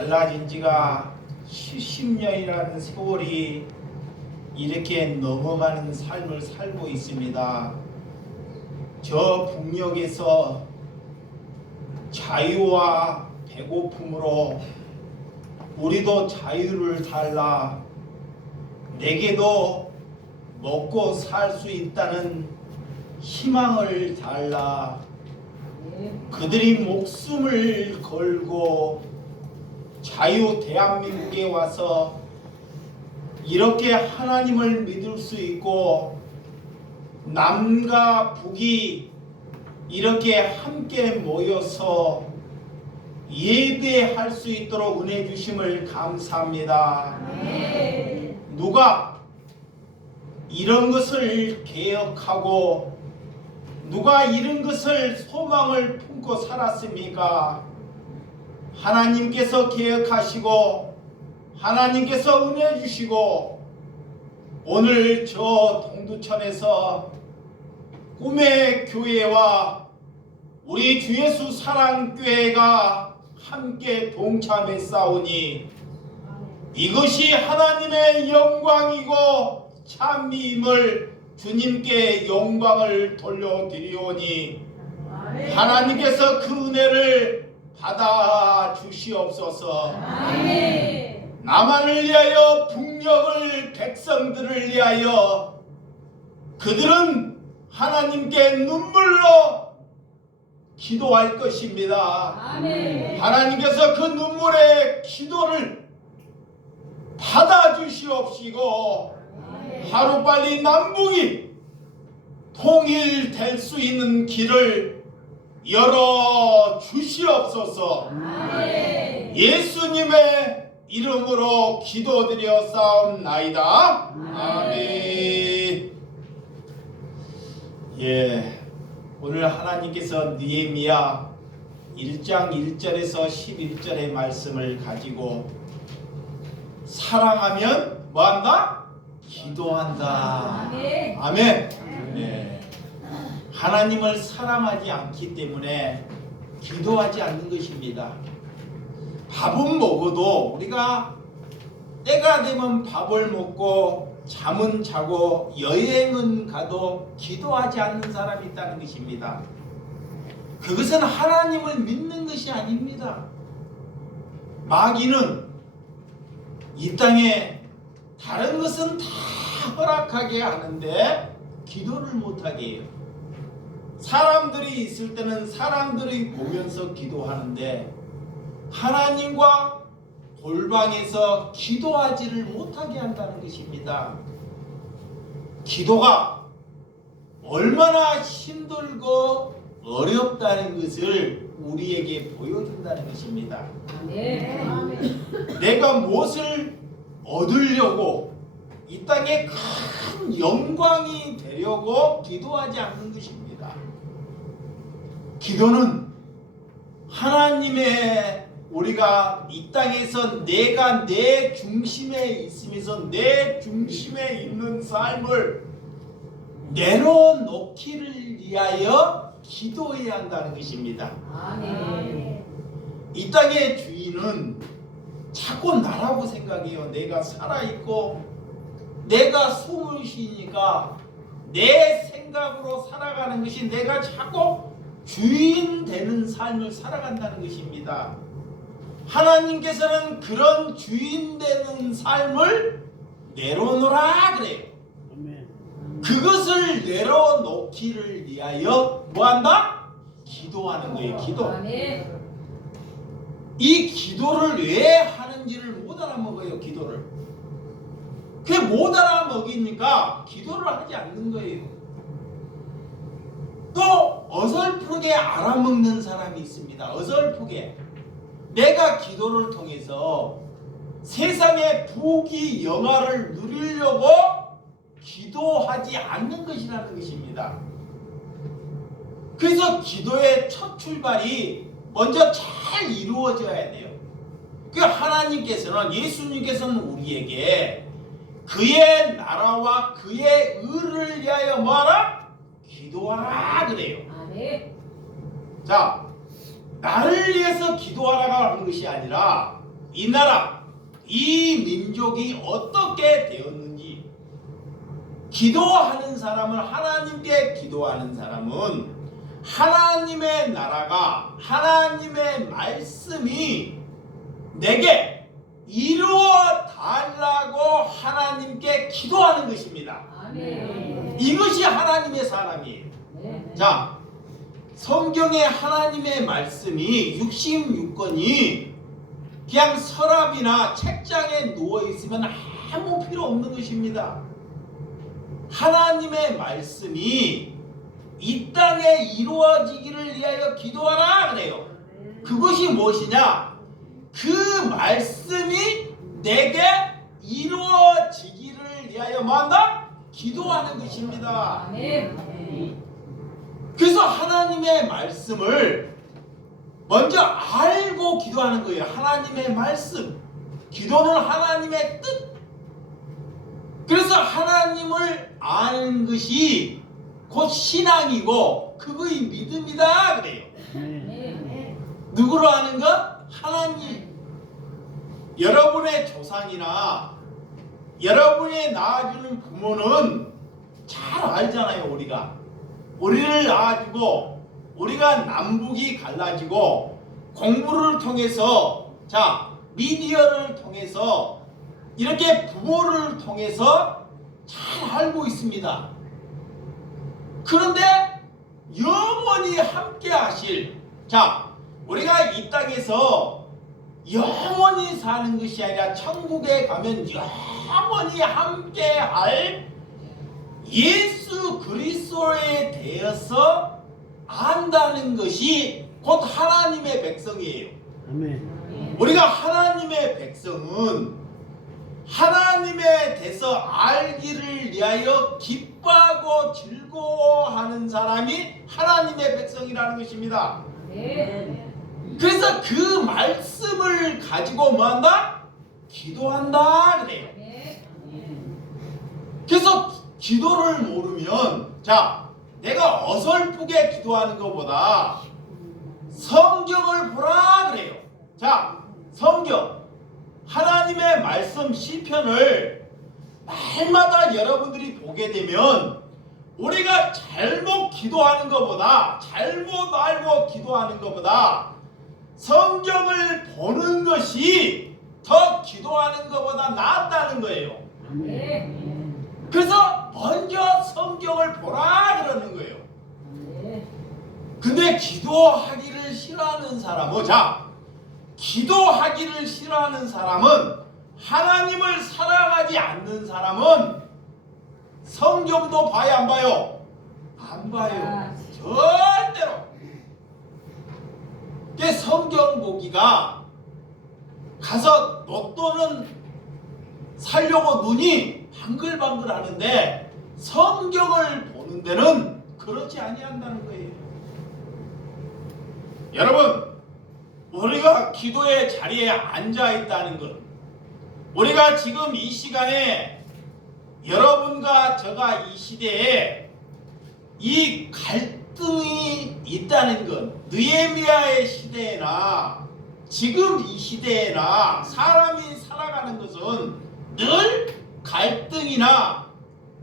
달라진 지가 70년이라는 세월이 이렇게 넘어가는 삶을 살고 있습니다. 저 북녘에서 자유와 배고픔으로 우리도 자유를 달라, 내게도 먹고 살 수 있다는 희망을 달라, 그들이 목숨을 걸고 자유 대한민국에 와서 이렇게 하나님을 믿을 수 있고 남과 북이 이렇게 함께 모여서 예배할 수 있도록 은혜 주심을 감사합니다. 누가 이런 것을 개혁하고 누가 이런 것을 소망을 품고 살았습니까? 하나님께서 개혁하시고 하나님께서 은혜 주시고 오늘 저 동두천에서 꿈의 교회와 우리 주 예수 사랑교회가 함께 동참했사오니 이것이 하나님의 영광이고 참미임을 주님께 영광을 돌려드리오니 하나님께서 그 은혜를 받아 주시옵소서. 남한을 위하여 북녘을 백성들을 위하여 그들은 하나님께 눈물로 기도할 것입니다. 하나님께서 그 눈물의 기도를 받아 주시옵시고 하루빨리 남북이 통일될 수 있는 길을 열어 주시옵소서. 예수님의 이름으로 기도드려 싸움나이다. 아멘. 오늘 하나님께서 느헤미야 1장 1절에서 11절의 말씀을 가지고 사랑하면 뭐한다? 기도한다. 아멘. 하나님을 사랑하지 않기 때문에 기도하지 않는 것입니다. 밥은 먹어도 우리가 때가 되면 밥을 먹고 잠은 자고 여행은 가도 기도하지 않는 사람이 있다는 것입니다. 그것은 하나님을 믿는 것이 아닙니다. 마귀는 이 땅에 다른 것은 다 허락하게 하는데 기도를 못하게 해요. 사람들이 있을 때는 사람들이 보면서 기도하는데 하나님과 골방에서 기도하지를 못하게 한다는 것입니다. 기도가 얼마나 힘들고 어렵다는 것을 우리에게 보여준다는 것입니다. 내가 무엇을 얻으려고 이 땅에 큰 영광이 되려고 기도하지 않는 것입니다. 기도는 하나님의 우리가 이 땅에서 내가 내 중심에 있으면서 내 중심에 있는 삶을 내려놓기를 위하여 기도해야 한다는 것입니다. 이 땅의 주인은 자꾸 나라고 생각해요. 내가 살아있고 내가 숨을 쉬니까 내 생각으로 살아가는 것이 내가 자꾸 주인 되는 삶을 살아간다는 것입니다. 하나님께서는 그런 주인 되는 삶을 내려놓으라 그래요. 그것을 내려놓기를 위하여 뭐한다? 기도하는 거예요. 기도. 이 기도를 왜 하는지를 못 알아먹어요. 기도를. 그게 못 알아먹으니까 기도를 하지 않는 거예요. 또 어설프게 알아먹는 사람이 있습니다. 어설프게 내가 기도를 통해서 세상의 부귀 영화를 누리려고 기도하지 않는 것이라는 것입니다. 그래서 기도의 첫 출발이 먼저 잘 이루어져야 돼요. 그 하나님께서는 예수님께서는 우리에게 그의 나라와 그의 의를 위하여 뭐하라? 기도하라 그래요. 자, 나를 위해서 기도하라가 하는 것이 아니라 이 나라, 이 민족이 어떻게 되었는지, 기도하는 사람은, 하나님께 기도하는 사람은 하나님의 나라가, 하나님의 말씀이 내게 이루어 달라고 하나님께 기도하는 것입니다. 아멘. 이것이 하나님의 사람이에요. 네. 자, 성경에 하나님의 말씀이 66권이 그냥 서랍이나 책장에 누워 있으면 아무 필요 없는 것입니다. 하나님의 말씀이 이 땅에 이루어지기를 위하여 기도하라 그래요. 그것이 무엇이냐? 그 말씀이 내게 이루어지기를 위하여 뭐한다? 기도하는 것입니다. 아멘. 그래서 하나님의 말씀을 먼저 알고 기도하는 거예요. 하나님의 말씀. 기도는 하나님의 뜻. 그래서 하나님을 아는 것이 곧 신앙이고 그거의 믿음이다 그래요. 누구로 아는 것? 하나님. 여러분의 조상이나 여러분이 낳아주는 부모는 잘 알잖아요. 우리를 낳아주고 우리가 남북이 갈라지고 공부를 통해서, 자, 미디어를 통해서 이렇게 부모를 통해서 잘 알고 있습니다. 그런데 영원히 함께 하실, 자, 우리가 이 땅에서 영원히 사는 것이 아니라 천국에 가면 영원히 함께 할 예수 그리스도에 대해서 안다는 것이 곧 하나님의 백성이에요. 아멘. 우리가 하나님의 백성은 하나님에 대해서 알기를 위하여 기뻐하고 즐거워하는 사람이 하나님의 백성이라는 것입니다. 그래서 그 말씀을 가지고 뭐한다? 기도한다 그래요. 그래서 기도를 모르면, 자, 내가 어설프게 기도하는 것보다 성경을 보라 그래요. 자, 성경 하나님의 말씀 시편을 날마다 여러분들이 보게 되면 우리가 잘못 기도하는 것보다, 잘못 알고 기도하는 것보다 성경을 보는 것이 더 기도하는 것보다 낫다는 거예요. 그래서 먼저 성경을 보라 그러는 거예요. 근데 기도하기를 싫어하는 사람은, 자, 기도하기를 싫어하는 사람은, 하나님을 사랑하지 않는 사람은 성경도 봐야 안 봐요? 안 봐요. 절대로. 그 성경 보기가 가서 로또는 살려고 눈이 방글방글 하는데 성경을 보는 데는 그렇지 아니한다는 거예요. 여러분, 우리가 기도의 자리에 앉아 있다는 것, 우리가 지금 이 시간에 여러분과 저가 이 시대에 이 갈등이 있다는 것, 느헤미야의 시대에나 지금 이 시대에나 사람이 살아가는 것은 늘 갈등이나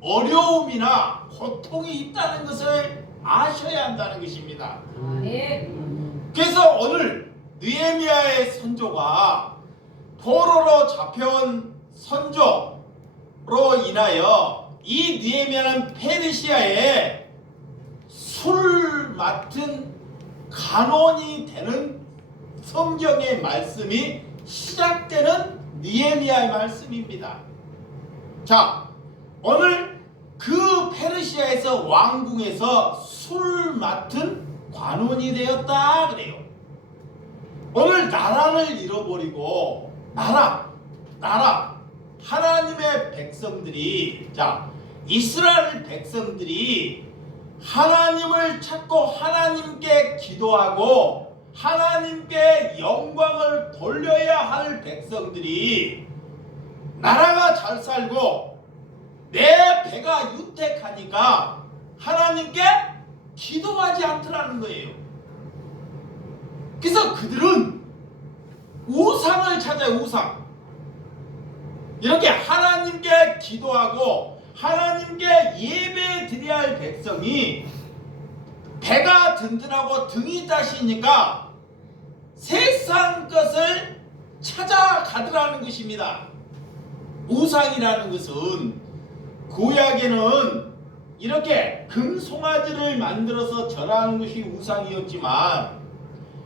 어려움이나 고통이 있다는 것을 아셔야 한다는 것입니다. 그래서 오늘 느헤미야의 선조가 포로로 잡혀온 선조로 인하여 이 느헤미야는 페르시아에 술 맡은 간원이 되는 성경의 말씀이 시작되는 느헤미야의 말씀입니다. 자, 오늘 그 페르시아에서 왕궁에서 술 맡은 관원이 되었다 그래요. 오늘 나라를 잃어버리고 나라 하나님의 백성들이, 자, 이스라엘 백성들이 하나님을 찾고 하나님께 기도하고 하나님께 영광을 돌려야 할 백성들이 나라가 잘 살고 내 배가 유택하니까 하나님께 기도하지 않더라는 거예요. 그래서 그들은 우상을 찾아요. 우상. 이렇게 하나님께 기도하고 하나님께 예배 드려야 할 백성이 배가 든든하고 등이 따시니까 세상 것을 찾아가더라는 것입니다. 우상이라는 것은 구약에는 이렇게 금송아지를 만들어서 절하는 것이 우상이었지만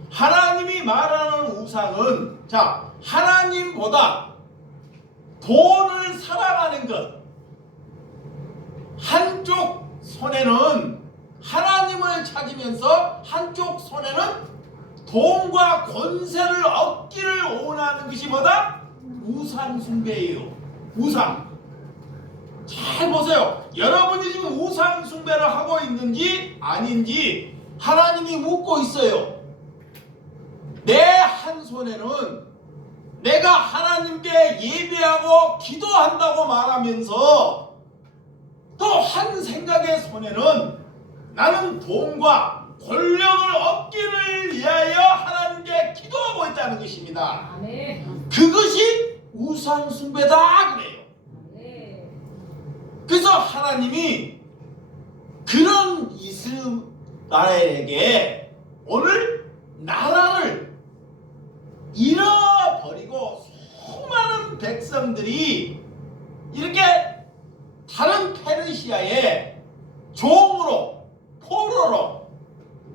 하나님이 말하는 우상은 하나님보다 돈을 사랑하는 것, 한쪽 손에는 하나님을 찾으면서 한쪽 손에는 돈과 권세를 얻기를 원하는 것이 뭐다? 우상 숭배예요. 우상. 잘 보세요. 여러분이 지금 우상 숭배를 하고 있는지 아닌지 하나님이 묻고 있어요. 내 한 손에는 내가 하나님께 예배하고 기도한다고 말하면서 또 한 생각의 손에는 나는 돈과 권력을 얻기를 위하여 하나님께 기도하고 있다는 것입니다. 그것이 우상 숭배다 그래요. 그래서 하나님이 그런 이스라엘에게 오늘 나라를 잃어버리고 수많은 백성들이 이렇게 다른 페르시아의 종으로 포로로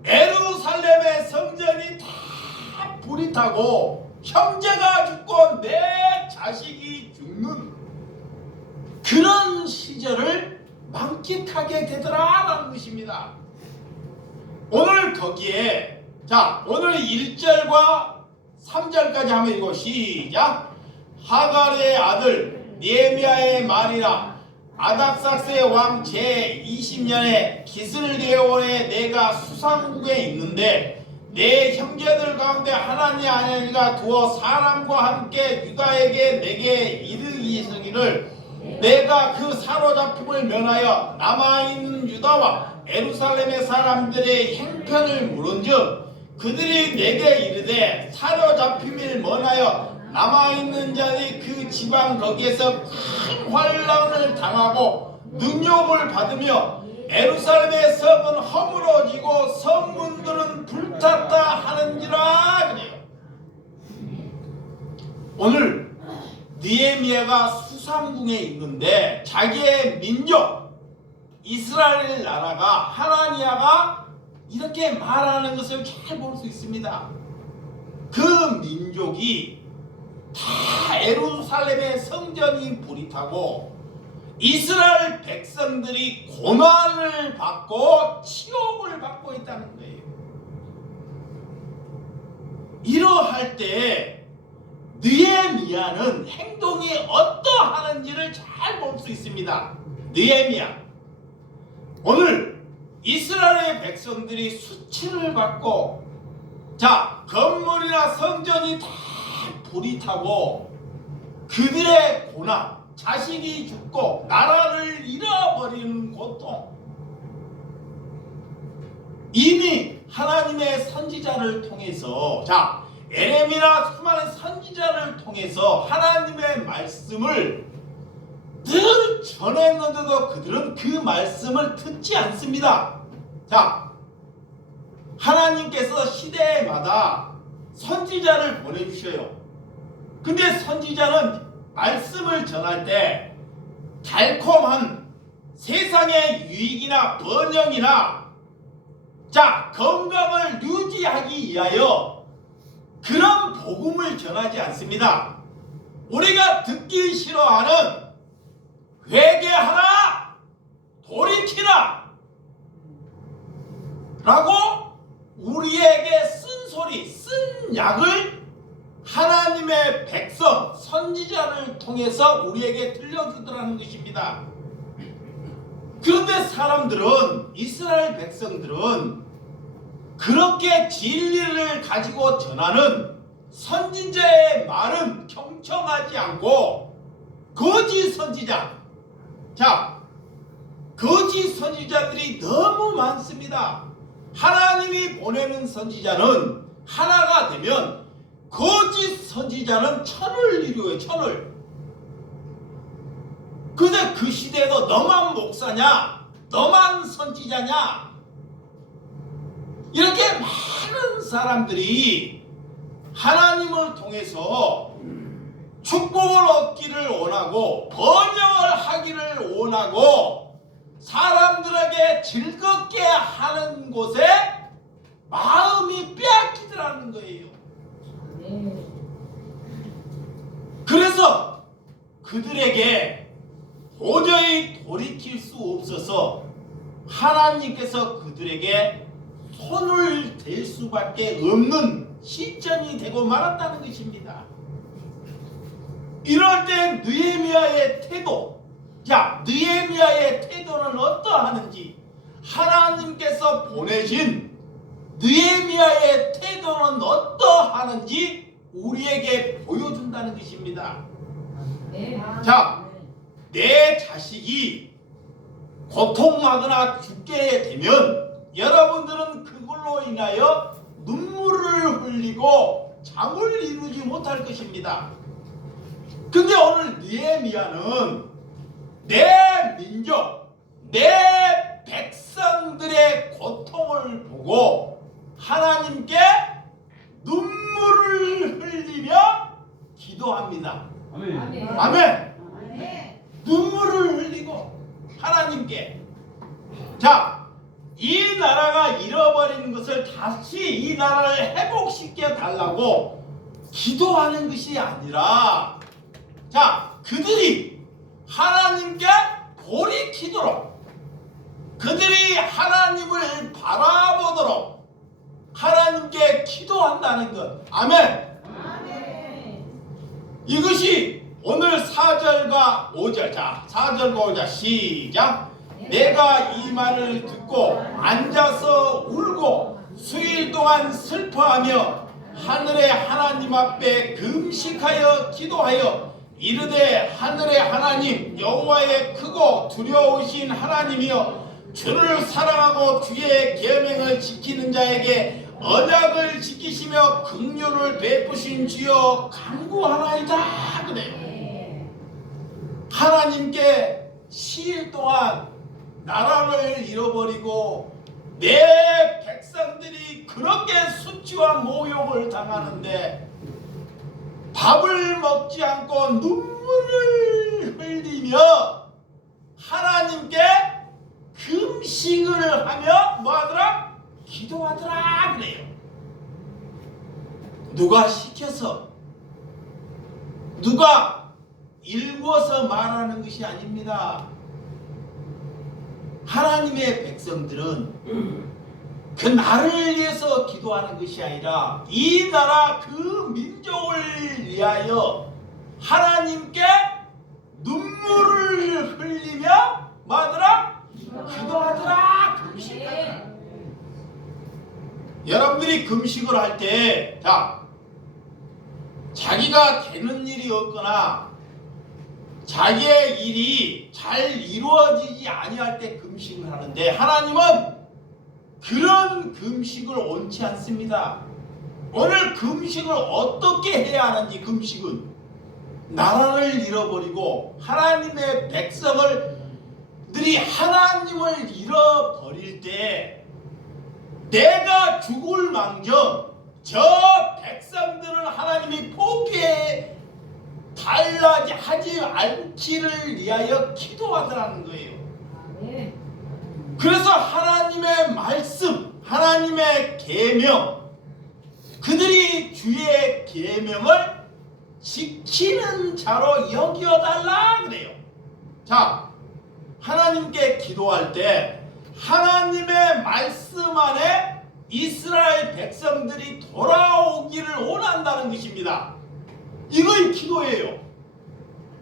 예루살렘의 성전이 다 불이 타고 형제가 죽고 내 자식이 죽는 그런 시절을 만끽하게 되더라라는 것입니다. 오늘 거기에 오늘 1절과 3절까지 한번 읽고 시작. 하갈의 아들 느헤미야의 말이라. 아닥삭스의 왕 제20년에 기슬레온에 내가 수상국에 있는데 내 형제들 가운데 하나님 아니가 두어 사람과 함께 유다에게 내게 이르기를 내가 그 사로잡힘을 면하여 남아있는 유다와 예루살렘의 사람들의 행편을 물은즉 그들이 내게 이르되 사로잡힘을 면하여 남아있는 자들이 그 지방 거기에서 큰 환난을 당하고 능욕을 받으며 예루살렘의 성은 허물어지고 성문들은 불탔다 하는지라 그래요. 오늘 느헤미야가 수상궁에 있는데 자기의 민족 이스라엘 나라가 하나니아가 이렇게 말하는 것을 잘 볼 수 있습니다. 그 민족이 다 예루살렘의 성전이 불이 타고 이스라엘 백성들이 고난을 받고 치욕을 받고 있다는 거예요. 이러할 때 느헤미야는 행동이 어떠하는지를 잘 볼 수 있습니다. 느헤미야 오늘 이스라엘의 백성들이 수치를 받고 건물이나 성전이 다 불이 타고 그들의 고난, 자식이 죽고 나라를 잃어버리는 고통, 이미 하나님의 선지자를 통해서 에레미야 수많은 선지자를 통해서 하나님의 말씀을 늘 전했는데도 그들은 그 말씀을 듣지 않습니다. 하나님께서 시대마다 선지자를 보내주셔요. 근데 선지자는 말씀을 전할 때 달콤한 세상의 유익이나 번영이나 건강을 유지하기 위하여 그런 복음을 전하지 않습니다. 우리가 듣기 싫어하는 회개하라, 돌이키라 라고 우리에게 쓴 소리, 쓴 약을 하나님의 백성, 선지자를 통해서 우리에게 들려주더라는 것입니다. 그런데 사람들은, 이스라엘 백성들은 그렇게 진리를 가지고 전하는 선지자의 말은 경청하지 않고 거짓 선지자, 거짓 선지자들이 너무 많습니다. 하나님이 보내는 선지자는 하나가 되면 거짓 선지자는 천을 이루어요. 천을. 근데 그 시대에도 너만 목사냐, 너만 선지자냐, 이렇게 많은 사람들이 하나님을 통해서 축복을 얻기를 원하고 번영을 하기를 원하고 사람들에게 즐겁게 하는 곳에 마음이 빼앗기더라는 거예요. 그래서 그들에게 도저히 돌이킬 수 없어서 하나님께서 그들에게 손을 댈 수밖에 없는 시점이 되고 말았다는 것입니다. 이럴 때 느헤미야의 태도, 자, 느헤미야의 태도는 어떠하는지, 하나님께서 보내신 느헤미야의 태도는 어떠하는지 우리에게 보여준다는 것입니다. 자, 내 자식이 고통하거나 죽게 되면 여러분들은 그걸로 인하여 눈물을 흘리고 잠을 이루지 못할 것입니다. 근데 오늘 느헤미야는 내 민족, 내 백성들의 고통을 보고 하나님께 눈물을 흘리며 기도합니다. 아멘. 아멘. 눈물을 흘리고 하나님께, 자, 이 나라가 잃어버리는 것을 다시 이 나라를 회복시켜 달라고 기도하는 것이 아니라, 자, 그들이 하나님께 돌이키도록, 그들이 하나님을 바라보도록 하나님께 기도한다는 것. 아멘. 이것이 오늘 4절과 5절, 자, 4절과 5절 시작. 내가 이 말을 듣고 앉아서 울고 수일 동안 슬퍼하며 하늘의 하나님 앞에 금식하여 기도하여 이르되, 하늘의 하나님 여호와의 크고 두려우신 하나님이여, 주를 사랑하고 주의 계명을 지키는 자에게 언약을 지키시며 긍휼을 베푸신 주여 간구하나이다. 그래요. 하나님께 시일 동안 나라를 잃어버리고 내 백성들이 그렇게 수치와 모욕을 당하는데 밥을 먹지 않고 눈물을 흘리며 하나님께 금식을 하며 뭐하더라? 기도하더라. 그래요. 누가 시켜서, 누가 일구어서 말하는 것이 아닙니다. 하나님의 백성들은 그 나라를 위해서 기도하는 것이 아니라 이 나라 그 민족을 위하여 하나님께 눈물을 흘리며 뭐하더라? 기도하더라. 금식하더라. 여러분들이 금식을 할 때, 자, 자기가 되는 일이 없거나 자기의 일이 잘 이루어지지 아니할 때 금식을 하는데, 하나님은 그런 금식을 원치 않습니다. 오늘 금식을 어떻게 해야 하는지, 금식은 나라를 잃어버리고 하나님의 백성들이 하나님을 잃어버릴 때 내가 죽을 망정 저 백성들을 하나님이 포기해 달라지 하지 않기를 위하여 기도하더라는 거예요. 그래서 하나님의 말씀, 하나님의 계명, 그들이 주의 계명을 지키는 자로 여겨달라 그래요. 자, 하나님께 기도할 때 하나님의 말씀 안에 이스라엘 백성들이 돌아오기를 원한다는 것입니다. 이것이 기도예요.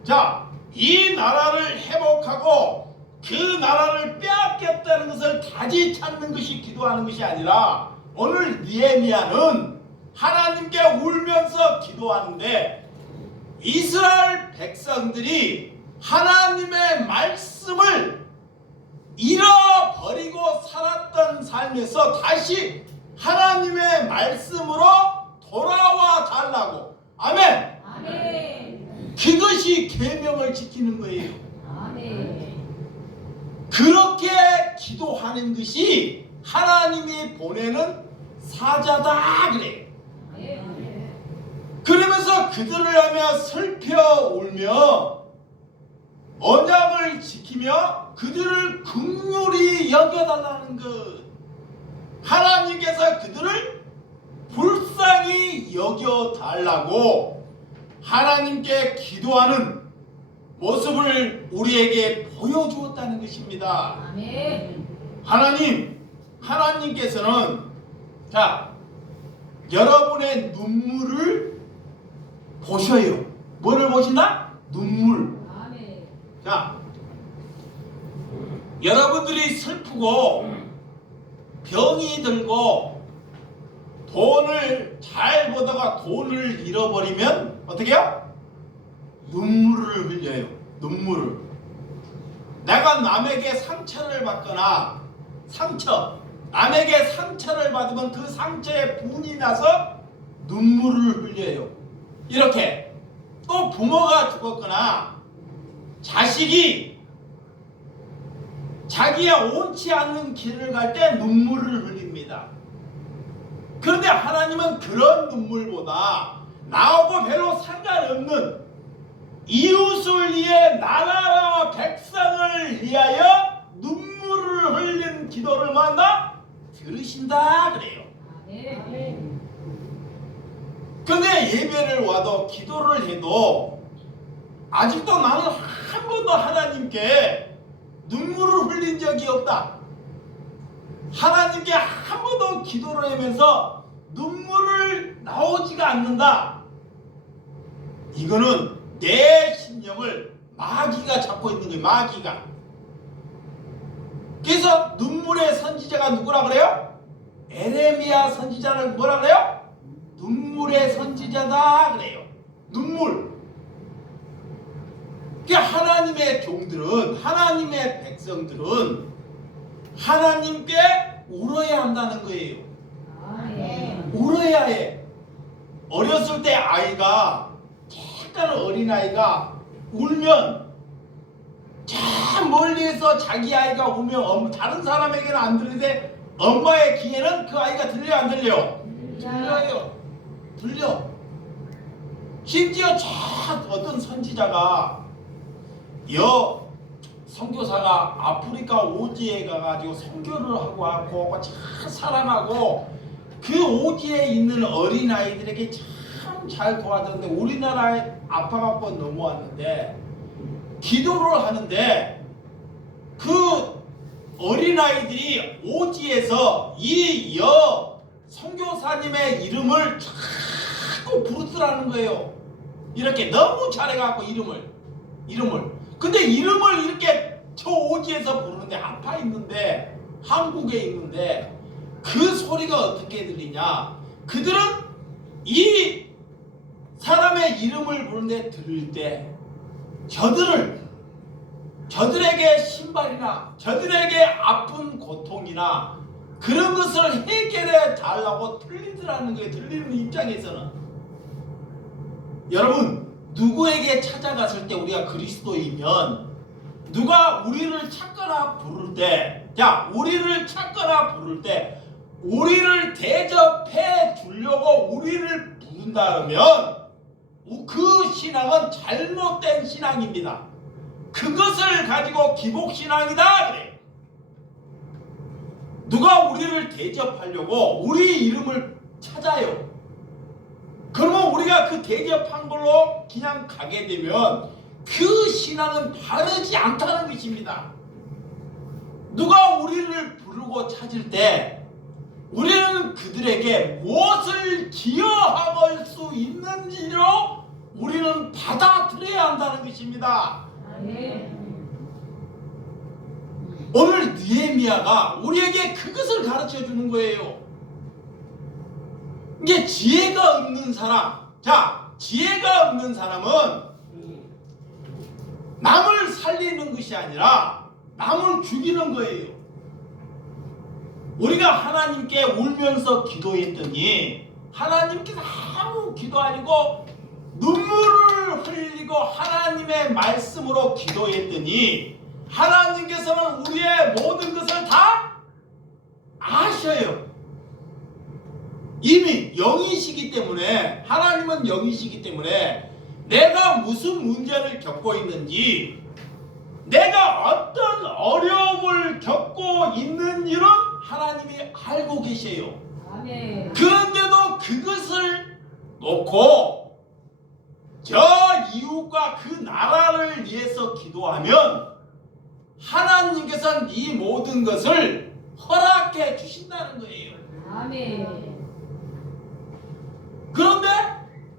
자, 이 나라를 회복하고 그 나라를 빼앗겼다는 것을 다시 찾는 것이 기도하는 것이 아니라, 오늘 느헤미야는 하나님께 울면서 기도하는데 이스라엘 백성들이 하나님의 말씀을 잃어버리고 살았던 삶에서 다시 하나님의 말씀으로 돌아와 달라고. 아멘. 아멘. 그것이 계명을 지키는 거예요. 아멘. 그렇게 기도하는 것이 하나님이 보내는 사자다 그래요. 아멘. 그러면서 그들을 하며 슬퍼 울며 언약을 지키며 그들을 긍휼히 여겨달라는 것. 하나님께서 그들을 불쌍히 여겨달라고 하나님께 기도하는 모습을 우리에게 보여주었다는 것입니다. 아멘. 하나님께서는 자, 여러분의 눈물을 보셔요. 뭐를 보신다? 눈물. 아멘. 자, 여러분들이 슬프고 병이 들고 돈을 잘 벌다가 돈을 잃어버리면 어떻게 해요? 눈물을 흘려요. 눈물을. 내가 남에게 상처를 받거나 남에게 상처를 받으면 그 상처에 분이 나서 눈물을 흘려요. 이렇게. 또 부모가 죽었거나 자식이 자기가 옳지 않는 길을 갈 때 눈물을 흘립니다. 그런데 하나님은 그런 눈물보다 나하고 별로 상관없는 이웃을 위해 나라와 백성을 위하여 눈물을 흘린 기도를 만나 들으신다 그래요. 아멘. 근데 예배를 와도 기도를 해도 아직도 나는 한 번도 하나님께 눈물을 흘린 적이 없다. 하나님께 한 번도 기도를 하면서 눈물을 나오지가 않는다. 이거는 내 심령을 마귀가 잡고 있는 거예요. 마귀가. 그래서 눈물의 선지자가 누구라 그래요? 에레미야 선지자를 뭐라 그래요? 눈물의 선지자다 그래요. 눈물. 그러니까 하나님의 종들은, 하나님의 백성들은 하나님께 울어야 한다는 거예요. 아멘. 울어야 해. 어렸을 때 아이가, 약간 어린아이가 울면 참 멀리에서 자기 아이가 울면 다른 사람에게는 안 들리는데 엄마의 귀에는 그 아이가 들려 안 들려? 들려요. 들려. 심지어 어떤 선지자가 선교사가 아프리카 오지에 가가지고 선교를 하고 왔고 참 사랑하고 그 오지에 있는 어린아이들에게 참 잘 도와줬는데 우리나라에 아파갖고 넘어왔는데 기도를 하는데 그 어린아이들이 오지에서 이 선교사님의 이름을 자꾸 부르더라는 거예요. 이렇게 너무 잘해갖고 이름을. 근데 이름을 이렇게 저 오지에서 부르는데 아파 있는데 한국에 있는데 그 소리가 어떻게 들리냐? 그들은 이 사람의 이름을 부르는데 들을 때 저들에게 신발이나 저들에게 아픈 고통이나 그런 것을 해결해 달라고 들리더라는 거예요. 들리는 입장에서는. 여러분, 누구에게 찾아갔을 때 우리가 그리스도이면 누가 우리를 찾거나 부를 때, 우리를 대접해 주려고 우리를 부른다면 그 신앙은 잘못된 신앙입니다. 그것을 가지고 기복신앙이다 그래. 누가 우리를 대접하려고 우리 이름을 찾아요. 그러면 우리가 그 대접한 걸로 그냥 가게 되면 그 신앙은 바르지 않다는 것입니다. 누가 우리를 부르고 찾을 때 우리는 그들에게 무엇을 기여할 수 있는지로 우리는 받아들여야 한다는 것입니다. 아멘. 오늘 느헤미야가 우리에게 그것을 가르쳐 주는 거예요. 이게 지혜가 없는 사람. 지혜가 없는 사람은 남을 살리는 것이 아니라 남을 죽이는 거예요. 우리가 하나님께 울면서 기도했더니 하나님께서 아무 기도 아니고 눈물을 흘리고 하나님의 말씀으로 기도했더니 하나님께서는 우리의 모든 것을 다 아셔요. 이미 영이시기 때문에, 하나님은 영이시기 때문에 내가 무슨 문제를 겪고 있는지, 내가 어떤 어려움을 겪고 있는지는 하나님이 알고 계세요. 아멘. 그런데도 그것을 놓고 저 이웃과 그 나라를 위해서 기도하면 하나님께서는 이 모든 것을 허락해 주신다는 거예요. 아멘. 그런데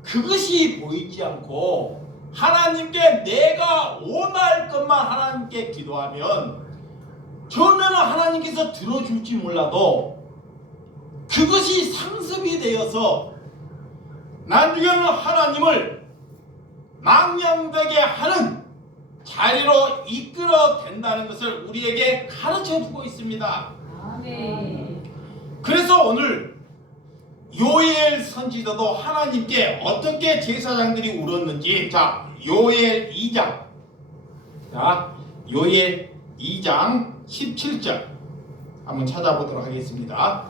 그것이 보이지 않고 하나님께 내가 원할 것만 하나님께 기도하면 처음에는 하나님께서 들어줄지 몰라도 그것이 상습이 되어서 나중에는 하나님을 망령되게 하는 자리로 이끌어 된다는 것을 우리에게 가르쳐 주고 있습니다. 아멘. 그래서 오늘 요엘 선지자도 하나님께 어떻게 제사장들이 울었는지, 자, 요엘 2장, 자, 요엘 2장 17절 한번 찾아보도록 하겠습니다.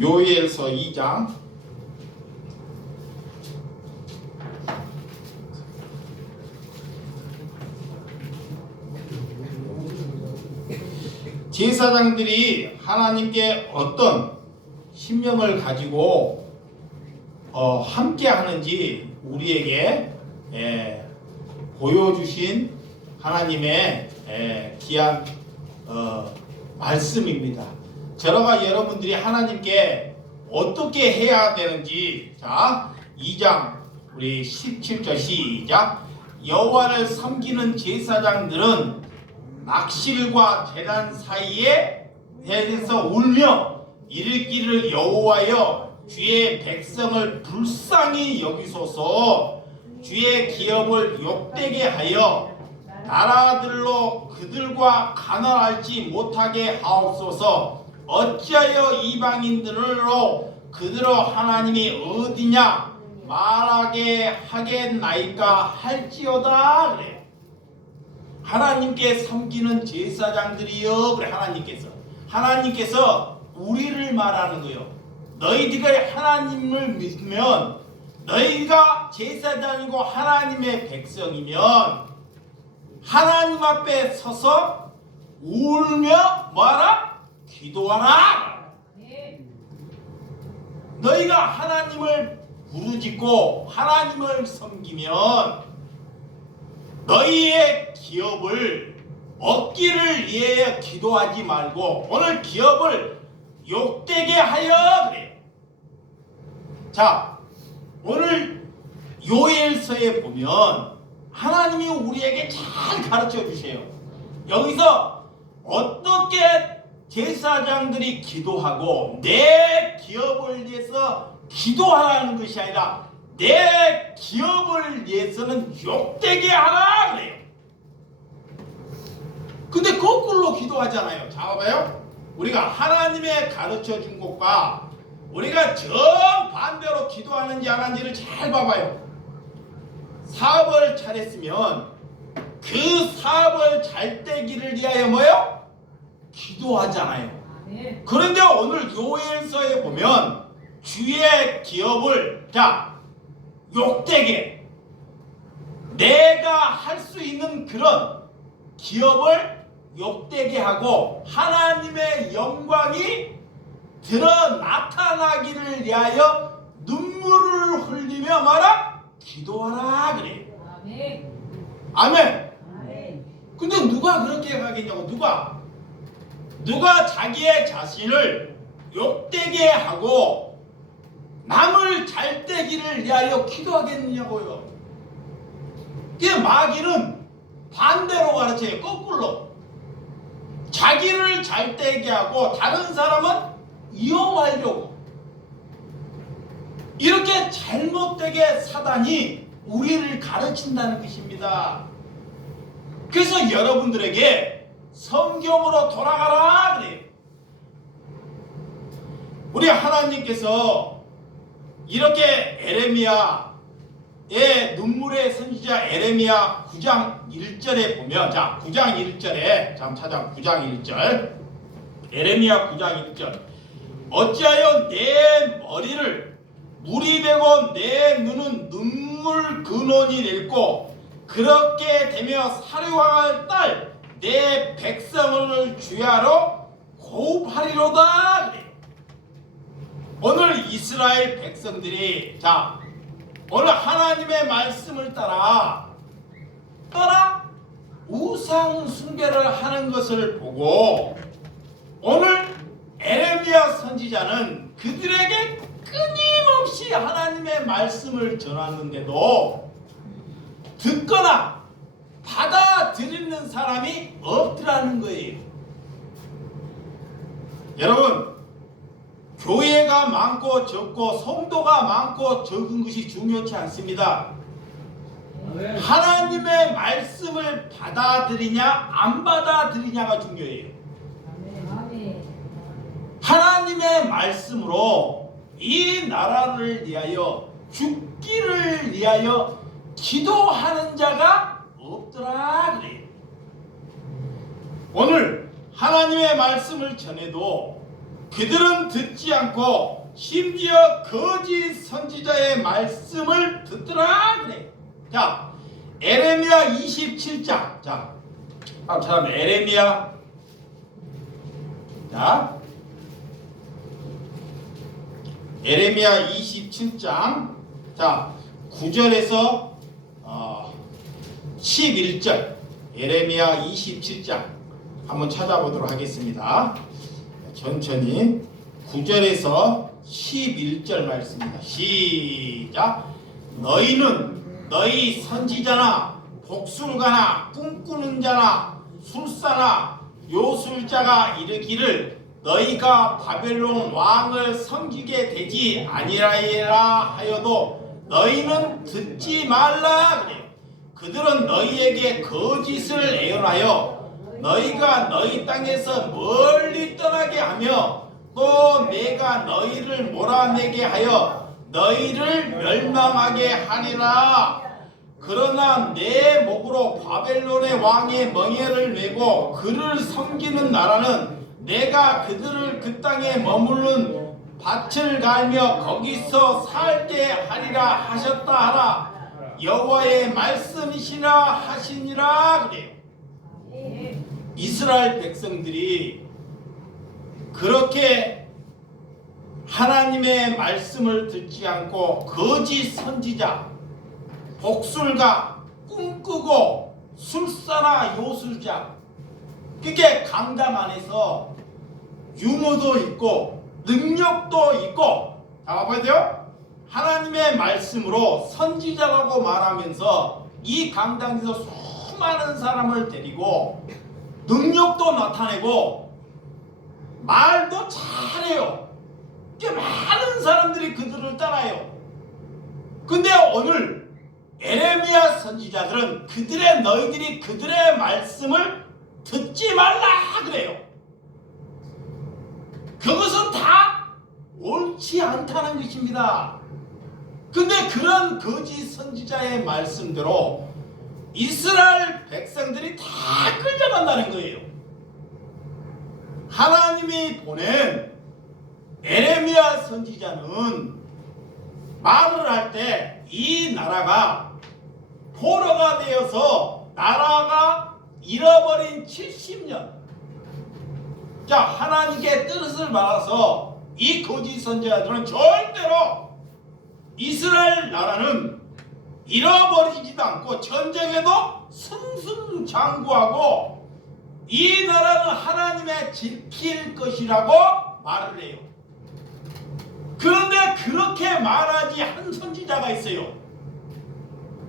요엘서 2장 제사장들이 하나님께 어떤 신명을 가지고 함께 하는지 우리에게 보여주신 하나님의 귀한 말씀입니다. 저러가 여러분들이 하나님께 어떻게 해야 되는지, 자, 2장 우리 17절 시작. 여호와를 섬기는 제사장들은 낙실과 제단 사이에 대해서 울며 이르기를 여호와여 주의 백성을 불쌍히 여기소서, 주의 기업을 욕되게 하여 나라들로 그들과 가난하지 못하게 하옵소서. 어찌하여 이방인들로 그들로 하나님이 어디냐 말하게 하겠나이까 할지어다. 그래. 하나님께 섬기는 제사장들이여. 그래. 하나님께서 우리를 말하는 거예요. 너희들이 하나님을 믿으면, 너희가 제사장이고 하나님의 백성이면 하나님 앞에 서서 울며 뭐하라? 기도하라. 너희가 하나님을 부르짖고 하나님을 섬기면 너희의 기업을 얻기를 위해 기도하지 말고 오늘 기업을 욕되게 하여. 그래. 자, 오늘 요엘서에 보면 하나님이 우리에게 잘 가르쳐 주세요. 여기서 어떻게 제사장들이 기도하고 내 기업을 위해서 기도하라는 것이 아니라 내 기업을 위해서는 욕되게 하라 그래요. 근데 거꾸로 기도하잖아요. 자, 봐봐요. 우리가 하나님의 가르쳐 준 것과 우리가 정반대로 기도하는지 안 하는지를 잘 봐봐요. 사업을 잘했으면 그 사업을 잘 되기를 위하여 뭐요? 기도하잖아요. 그런데 오늘 요엘서에 보면 주의 기업을, 자, 욕되게, 내가 할 수 있는 그런 기업을 욕되게 하고 하나님의 영광이 드러 나타나기를 위하여 눈물을 흘리며 말아 기도하라 그래. 아멘. 근데 누가 그렇게 하겠냐고. 누가 자기의 자신을 욕되게 하고 남을 잘 되기를 위하여 기도하겠느냐고요. 그 마귀는 반대로 가르쳐요. 거꾸로. 자기를 잘 되게 하고 다른 사람은 이용하려고. 이렇게 잘못되게 사단이 우리를 가르친다는 것입니다. 그래서 여러분들에게 성경으로 돌아가라 그래요. 우리 하나님께서 이렇게 에레미야의 눈물의 선지자 에레미야 9장 1절에 보면, 자 9장 1절에 잠 찾아 9장 1절 에레미야 9장 1절 어찌하여 내 머리를 물이 되고 내 눈은 눈물 근원이 낼고 그렇게 되며 사려할 딸 내 백성을 주야로 고흡하리로다. 그래. 오늘 이스라엘 백성들이 자 오늘 하나님의 말씀을 따라 우상 숭배를 하는 것을 보고 오늘 에레미야 선지자는 그들에게 끊임없이 하나님의 말씀을 전하는데도 듣거나 받아들이는 사람이 없더라는 거예요. 여러분, 교회가 많고 적고 성도가 많고 적은 것이 중요치 않습니다. 하나님의 말씀을 받아들이냐 안 받아들이냐가 중요해요. 하나님의 말씀으로 이 나라를 위하여 죽기를 위하여 기도하는 자가 없더라 그래요. 오늘 하나님의 말씀을 전해도 그들은 듣지 않고 심지어 거짓 선지자의 말씀을 듣더라 그래. 자, 에레미야 27장. 자, 한번 찾아보면 에레미야. 자, 에레미야 27장. 자, 9절에서 11절. 에레미야 27장. 한번 찾아보도록 하겠습니다. 천천히 9절에서 11절 말씀입니다. 시작. 너희는 너희 선지자나 복술가나 꿈꾸는 자나 술사나 요술자가 이르기를 너희가 바벨론 왕을 섬기게 되지 아니하리라 하여도 너희는 듣지 말라 그래요. 그들은 너희에게 거짓을 애언하여 너희가 너희 땅에서 멀리 떠나게 하며 또 내가 너희를 몰아내게 하여 너희를 멸망하게 하리라. 그러나 내 목으로 바벨론의 왕의 멍에를 메고 그를 섬기는 나라는 내가 그들을 그 땅에 머무르는 밭을 갈며 거기서 살게 하리라 하셨다 하라. 여호와의 말씀이시라 하시니라 그래요. 이스라엘 백성들이 그렇게 하나님의 말씀을 듣지 않고 거짓 선지자, 복술가, 꿈꾸고 술사나 요술자, 그게 강단 안에서 유머도 있고 능력도 있고, 봐봐야 돼요. 하나님의 말씀으로 선지자라고 말하면서 이 강당에서 수많은 사람을 데리고 능력도 나타내고 말도 잘해요. 많은 사람들이 그들을 따라요. 근데 오늘 에레미야 선지자들은 너희들이 그들의 말씀을 듣지 말라 그래요. 그것은 다 옳지 않다는 것입니다. 근데 그런 거짓 선지자의 말씀대로 이스라엘 백성들이 다 끌려간다는 거예요. 하나님이 보낸 에레미야 선지자는 말을 할 때 이 나라가 포로가 되어서 나라가 잃어버린 70년, 자 하나님께 뜻을 말아서 이 거짓 선지자들은 절대로 이스라엘 나라는 잃어버리지도 않고 전쟁에도 승승장구하고 이 나라는 하나님의 지킬 것이라고 말을 해요. 그런데 그렇게 말하지 한 선지자가 있어요.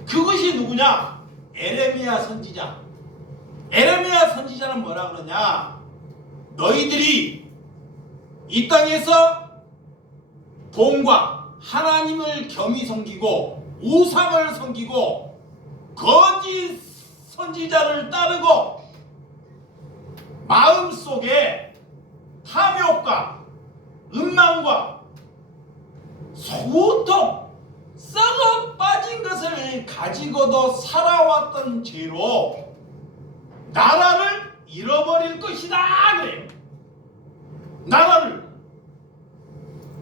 그것이 누구냐? 에레미야 선지자. 에레미야 선지자는 뭐라 그러냐? 너희들이 이 땅에서 돈과 하나님을 겸히 섬기고 우상을 섬기고 거짓 선지자를 따르고 마음속에 탐욕과 음란과 소통 썩어 빠진 것을 가지고도 살아왔던 죄로 나라를 잃어버릴 것이다 그래요. 나라를.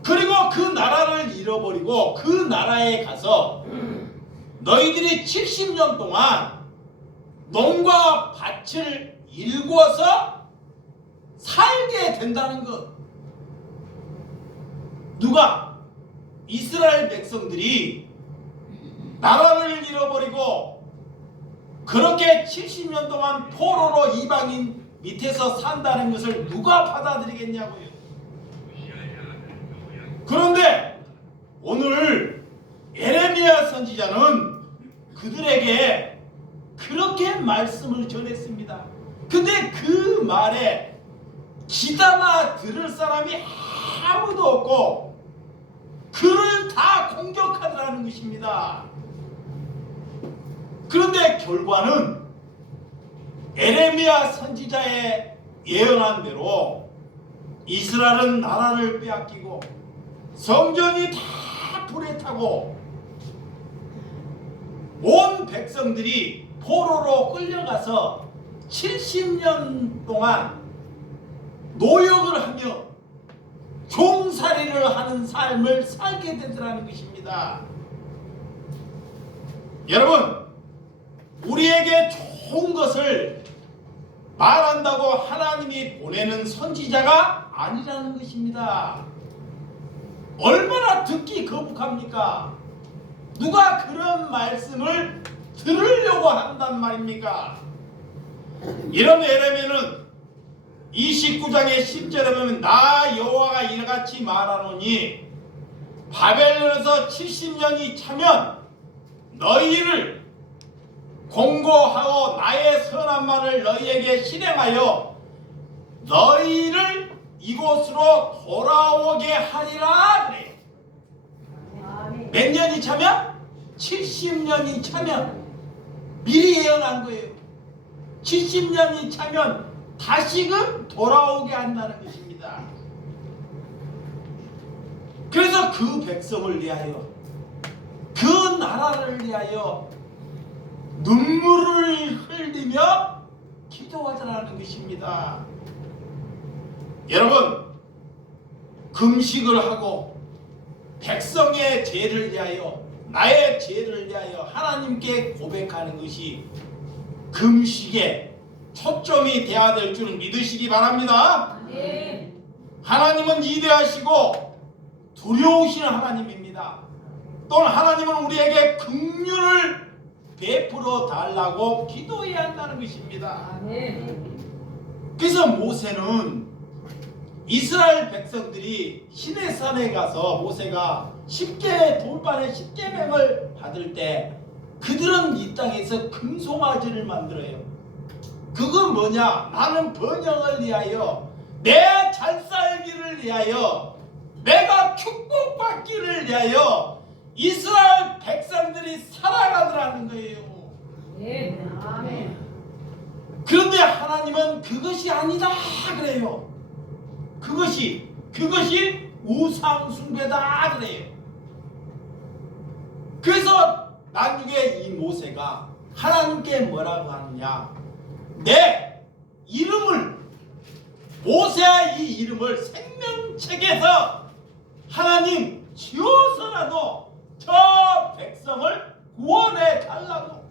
그리고 그 나라를 잃어버리고 그 나라에 가서 너희들이 70년 동안 농과 밭을 일구어서 살게 된다는 것. 누가? 이스라엘 백성들이 나라를 잃어버리고 그렇게 70년 동안 포로로 이방인 밑에서 산다는 것을 누가 받아들이겠냐고요. 그런데 오늘 에레미야 선지자는 그들에게 그렇게 말씀을 전했습니다. 근데 그 말에 귀담아 들을 사람이 아무도 없고 그를 다 공격하더라는 것입니다. 그런데 결과는 에레미야 선지자의 예언한 대로 이스라엘은 나라를 빼앗기고 성전이 다 불에 타고 온 백성들이 포로로 끌려가서 70년 동안 노역을 하며 종살이를 하는 삶을 살게 되더라는 것입니다. 여러분, 우리에게 좋은 것을 말한다고 하나님이 보내는 선지자가 아니라는 것입니다. 얼마나 듣기 거북합니까? 누가 그런 말씀을 들으려고 한단 말입니까? 이런 에레미야는 29장의 10절에 보면 나 여호와가 이같이 말하노니 바벨론에서 70년이 차면 너희를 공고하고 나의 선한 말을 너희에게 실행하여 너희를 이곳으로 돌아오게 하리라 그래요. 몇 년이 차면? 70년이 차면 미리 예언한 거예요. 70년이 차면 다시금 돌아오게 한다는 것입니다. 그래서 그 백성을 위하여 그 나라를 위하여 눈물을 흘리며 기도하자라는 것입니다. 여러분, 금식을 하고 백성의 죄를 위하여 나의 죄를 위하여 하나님께 고백하는 것이 금식의 초점이 되어야 될 줄 믿으시기 바랍니다. 네. 하나님은 위대하시고 두려우신 하나님입니다. 또는 하나님은 우리에게 긍휼을 베풀어 달라고 기도해야 한다는 것입니다. 네. 그래서 모세는 이스라엘 백성들이 시내산에 가서 모세가 돌판에 10계명을 받을 때 그들은 이 땅에서 금송아지를 만들어요. 그건 뭐냐? 나는 번영을 위하여 내 잘살기를 위하여 내가 축복받기를 위하여 이스라엘 백성들이 살아가더라는 거예요. 네. 아멘. 그런데 하나님은 그것이 아니다 그래요. 그것이 우상 숭배다 그래요. 그래서 나중에 이 모세가 하나님께 뭐라고 하느냐? 내 이름을 모세의 이 이름을 생명책에서 하나님 지워서라도 저 백성을 구원해 달라고,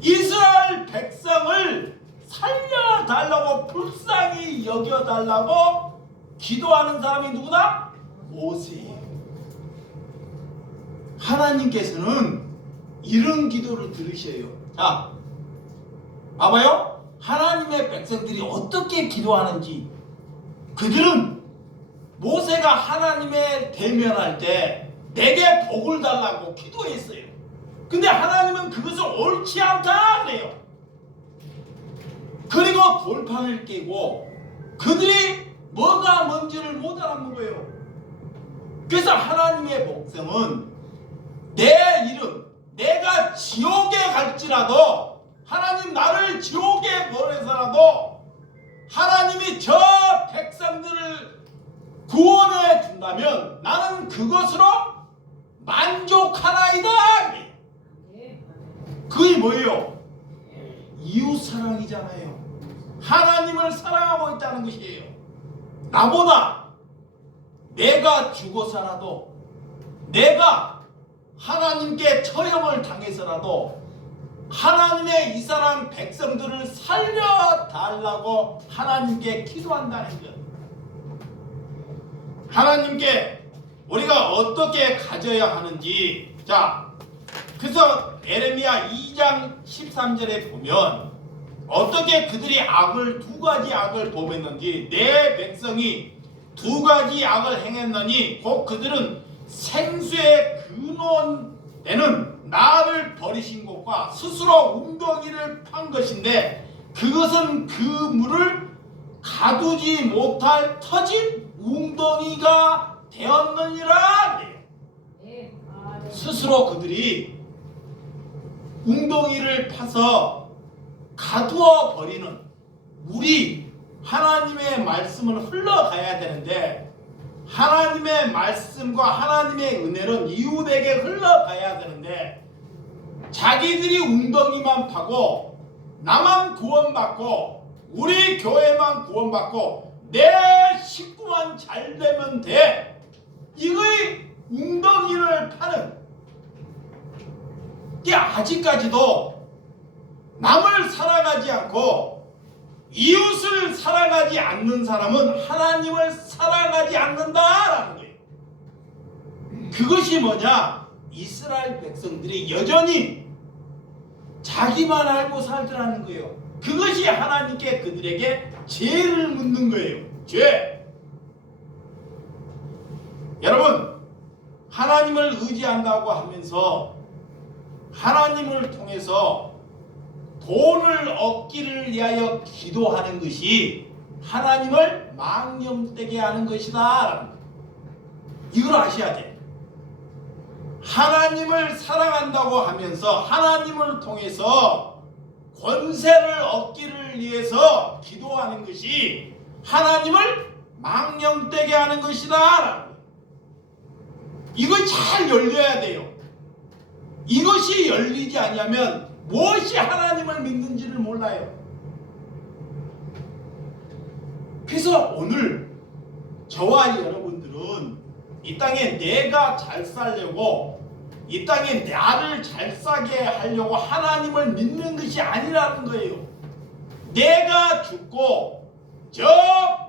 이스라엘 백성을 살려달라고, 불쌍히 여겨달라고 기도하는 사람이 누구다? 모세예요. 하나님께서는 이런 기도를 들으셔요. 자, 봐봐요. 하나님의 백성들이 어떻게 기도하는지. 그들은 모세가 하나님의 대면할 때 내게 복을 달라고 기도했어요. 근데 하나님은 그것을 옳지 않다 그래요. 그리고 돌판을 깨고 그들이 뭐가 뭔지를 못 알아먹어요. 그래서 하나님의 백성은 내 이름, 내가 지옥에 갈지라도, 하나님 나를 지옥에 보내서라도 하나님이 저 백성들을 만족하나이다. 그게 뭐예요? 이웃사랑이잖아요. 하나님을 사랑하고 있다는 것이에요. 나보다 내가 죽어 살아도, 내가 하나님께 처형을 당해서라도 하나님의 이 사람 백성들을 살려달라고 하나님께 기도한다는 것. 하나님께 우리가 어떻게 가져야 하는지. 자, 그래서 에레미야 2장 13절에 보면 어떻게 그들이 두 가지 악을 범했는지, 내 백성이 두 가지 악을 행했느니 곧 그들은 생수의 근원되는 나를 버리신 곳과 스스로 웅덩이를 판 것인데 그것은 그 물을 가두지 못할 터진 웅덩이가 되었느니라. 스스로 그들이 웅덩이를 파서 가두어 버리는, 우리 하나님의 말씀을 흘러가야 되는데 하나님의 말씀과 하나님의 은혜는 이웃에게 흘러가야 되는데 자기들이 웅덩이만 파고 나만 구원받고 우리 교회만 구원받고 내 식구만 잘 되면 돼, 이거의 웅덩이를 파는 게 아직까지도 남을 사랑하지 않고 이웃을 사랑하지 않는 사람은 하나님을 사랑하지 않는다라는 거예요. 그것이 뭐냐? 이스라엘 백성들이 여전히 자기만 알고 살더라는 거예요. 그것이 하나님께 그들에게 죄를 묻는 거예요. 죄. 여러분, 하나님을 의지한다고 하면서 하나님을 통해서 돈을 얻기를 위하여 기도하는 것이 하나님을 망령되게 하는 것이다. 이걸 아셔야 돼. 하나님을 사랑한다고 하면서 하나님을 통해서 권세를 얻기를 위해서 기도하는 것이 하나님을 망령되게 하는 것이다. 이걸 잘 열려야 돼요. 이것이 열리지 않으면 무엇이 하나님을 믿는지를 몰라요. 그래서 오늘 저와 여러분들은 이 땅에 내가 잘 살려고, 이 땅에 나를 잘 사게 하려고 하나님을 믿는 것이 아니라는 거예요. 내가 죽고 저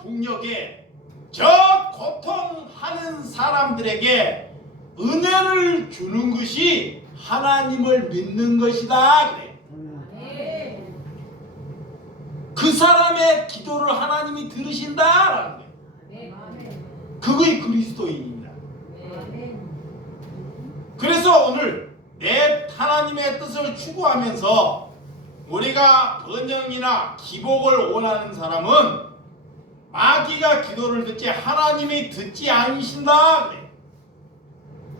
북녘에 저 고통하는 사람들에게 은혜를 주는 것이 하나님을 믿는 것이다. 그래. 그 사람의 기도를 하나님이 들으신다라는 거예요. 그게 그리스도인입니다. 그래서 오늘 내 하나님의 뜻을 추구하면서 우리가 번영이나 기복을 원하는 사람은 마귀가 기도를 듣지 하나님이 듣지 않으신다. 그래.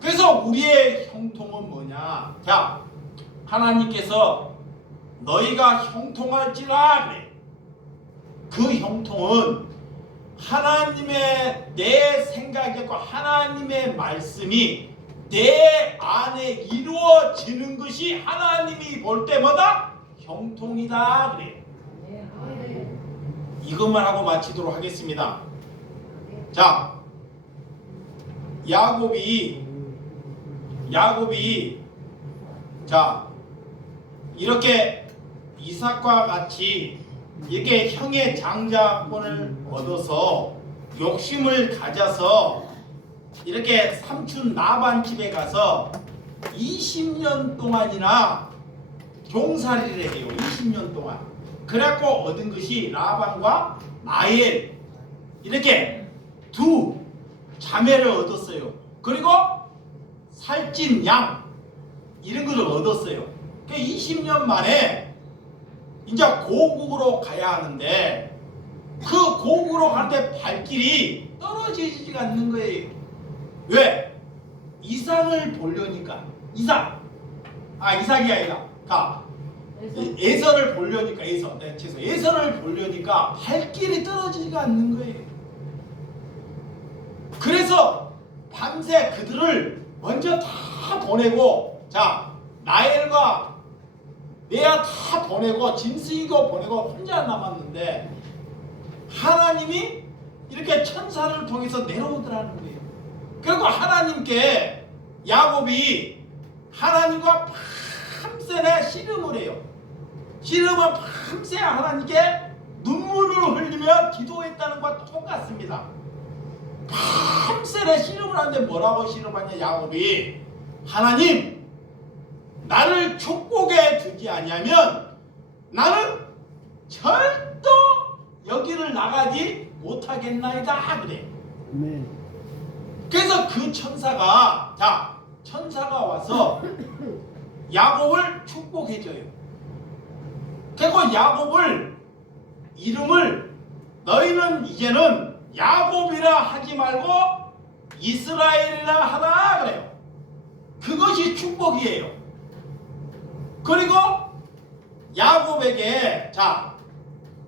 그래서 우리의 형통은 뭐냐? 자, 하나님께서 너희가 형통할지라 그래. 그 형통은 하나님의 내 생각과 하나님의 말씀이 내 안에 이루어지는 것이 하나님이 볼 때마다 형통이다 그래. 이것만 하고 마치도록 하겠습니다. 자, 야곱이 자, 이렇게 이삭과 같이 이렇게 형의 장자권을 얻어서 욕심을 가져서 이렇게 삼촌 라반 집에 가서 20년 동안이나 종살이를 해요. 20년 동안. 그래갖고 얻은 것이 라반과 라헬 이렇게 두 자매를 얻었어요. 그리고 살찐 양 이런 것을 얻었어요. 20년 만에 이제 고국으로 가야 하는데 그 고국으로 가는데 발길이 떨어지지가 않는 거예요. 왜? 이삭을 보려니까. 이삭이 아니라 에서를 보려니까. 에서를 보려니까 발길이 떨어지지가 않는 거예요. 그래서 밤새 그들을 먼저 다 다 보내고, 자, 라헬과 레아 다 보내고 짐승이고 보내고 혼자 남았는데 하나님이 이렇게 천사를 통해서 내려오더라는 거예요. 그리고 하나님께 야곱이 하나님과 밤새내 씨름을 해요. 씨름을 밤새 하나님께 눈물을 흘리며 기도했다는 것과 똑같습니다. 밤새내 씨름을 하는데 뭐라고 씨름하냐 야곱이 하나님 나를 축복해 주지 아니하면 나는 절도 여기를 나가지 못하겠나이다 그래. 그래서 그 천사가 와서 야곱을 축복해줘요. 그리고 야곱을 이름을 너희는 이제는 야곱이라 하지 말고 이스라엘이라 하라 그래요. 그것이 축복이에요. 그리고 야곱에게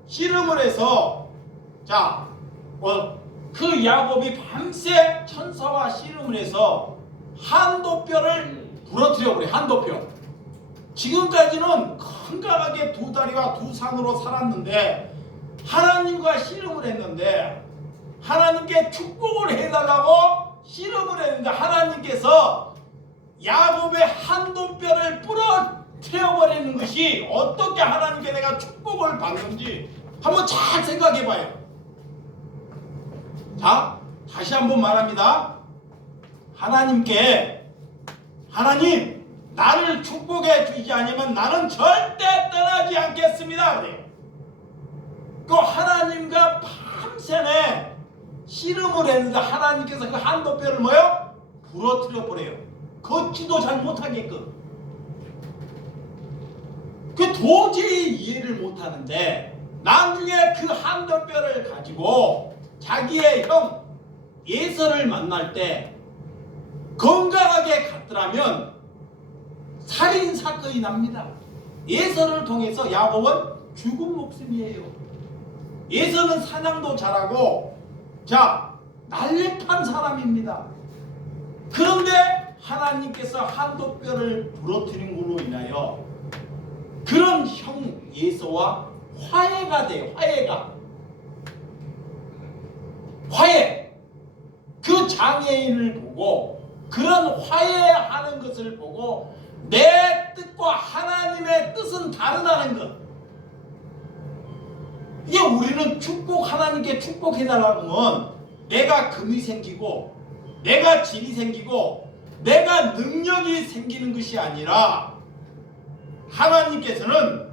씨름을 해서 그 야곱이 밤새 천사와 씨름을 해서 한도뼈를 부러뜨려 버려. 한도뼈. 지금까지는 건강하게 두 다리와 두 산으로 살았는데 하나님과 씨름을 했는데 하나님께 축복을 해달라고 씨름을 했는데 하나님께서 야곱의 한도뼈를 부러뜨려버리는 것이 어떻게 하나님께 내가 축복을 받는지 한번 잘 생각해봐요. 자, 다시 한번 말합니다. 하나님께 하나님 나를 축복해 주지 않으면 나는 절대 떠나지 않겠습니다 그래요. 그 하나님과 밤새내 씨름을 했는데 하나님께서 그 한도뼈를 뭐요? 부러뜨려 버려요. 걷지도 잘 못하게끔. 그 도저히 이해를 못하는데 나중에 그 한도뼈를 가지고 자기의 형 예서를 만날 때 건강하게 갔더라면 살인 사건이 납니다. 예서를 통해서 야곱은 죽은 목숨이에요. 예서는 사냥도 잘하고 날렵한 사람입니다. 그런데 하나님께서 한도뼈를 부러뜨린 걸로 인하여 그런 형 예서와 화해가 돼요. 화해. 그 장애인을 보고 그런 화해하는 것을 보고 내 뜻과 하나님의 뜻은 다르다는 것. 이게 우리는 하나님께 축복해달라고 하면 내가 금이 생기고 내가 질이 생기고 내가 능력이 생기는 것이 아니라 하나님께서는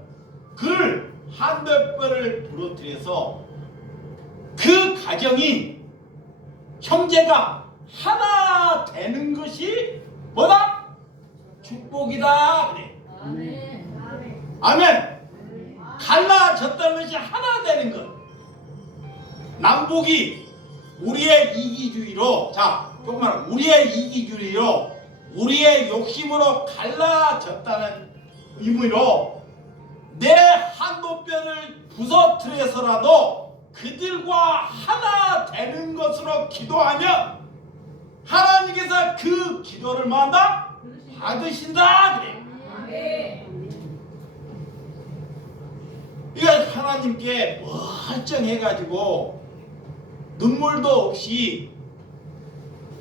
그를 한도뼈를 부러뜨려서 그 가정이 형제가 하나 되는 것이 뭐다? 축복이다 그래. 아멘. 갈라졌다는 것이 하나 되는 것. 남북이 우리의 이기주의로 조금만 우리의 이기주의로 우리의 욕심으로 갈라졌다는 의미로 내 한도뼈를 부서뜨려서라도 그들과 하나 되는 것으로 기도하면 하나님께서 그 기도를 뭐한다? 받으신다 그래. 이거 하나님께 멀쩡해가지고 눈물도 없이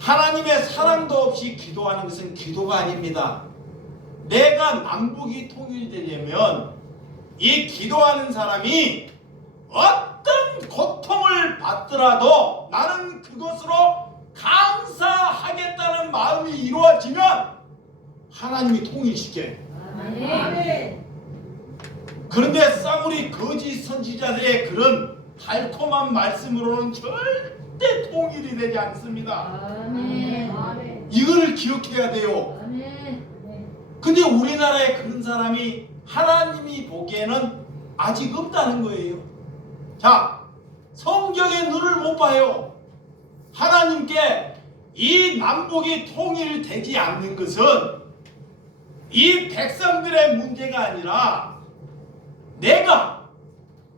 하나님의 사랑도 없이 기도하는 것은 기도가 아닙니다. 내가 남북이 통일되려면 이 기도하는 사람이 어떤 고통을 받더라도 나는 그것으로 감사하겠다는 마음이 이루어지면 하나님이 통일시켜요. 그런데 싸구리 거짓 선지자들의 그런 달콤한 말씀으로는 절대 통일이 되지 않습니다. 이거를 기억해야 돼요. 근데 우리나라에 그런 사람이 하나님이 보기에는 아직 없다는 거예요. 성경의 눈을 못 봐요. 하나님께 이 남북이 통일되지 않는 것은 이 백성들의 문제가 아니라 내가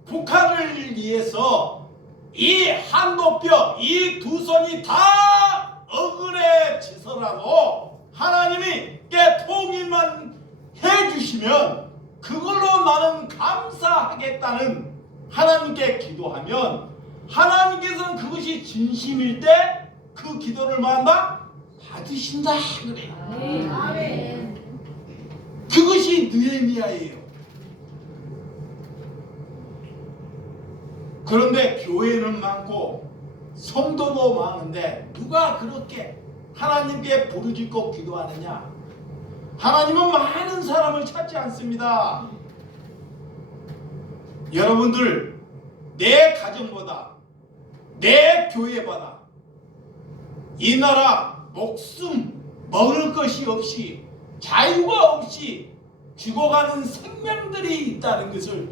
북한을 위해서 이 한도뼈, 이 두 손이 다 억울해지서라도 하나님이 께 통일만 해주시면 그걸로 나는 감사하겠다는 하나님께 기도하면 하나님께서는 그것이 진심일 때 그 기도를 뭐한다? 받으신다 그래요. 아멘. 그것이 느헤미야예요. 그런데 교회는 많고 성도도 많은데 누가 그렇게 하나님께 부르짖고 기도하느냐? 하나님은 많은 사람을 찾지 않습니다. 여러분들, 내 가정보다 내 교회보다 이 나라 목숨 먹을 것이 없이 자유가 없이 죽어가는 생명들이 있다는 것을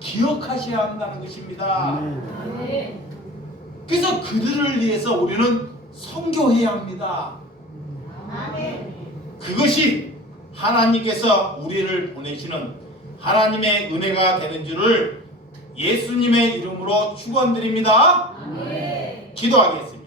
기억하셔야 한다는 것입니다. 아멘. 그래서 그들을 위해서 우리는 선교해야 합니다. 아멘. 그것이 하나님께서 우리를 보내시는 하나님의 은혜가 되는 줄을 예수님의 이름으로 축원드립니다. 아멘. 기도하겠습니다.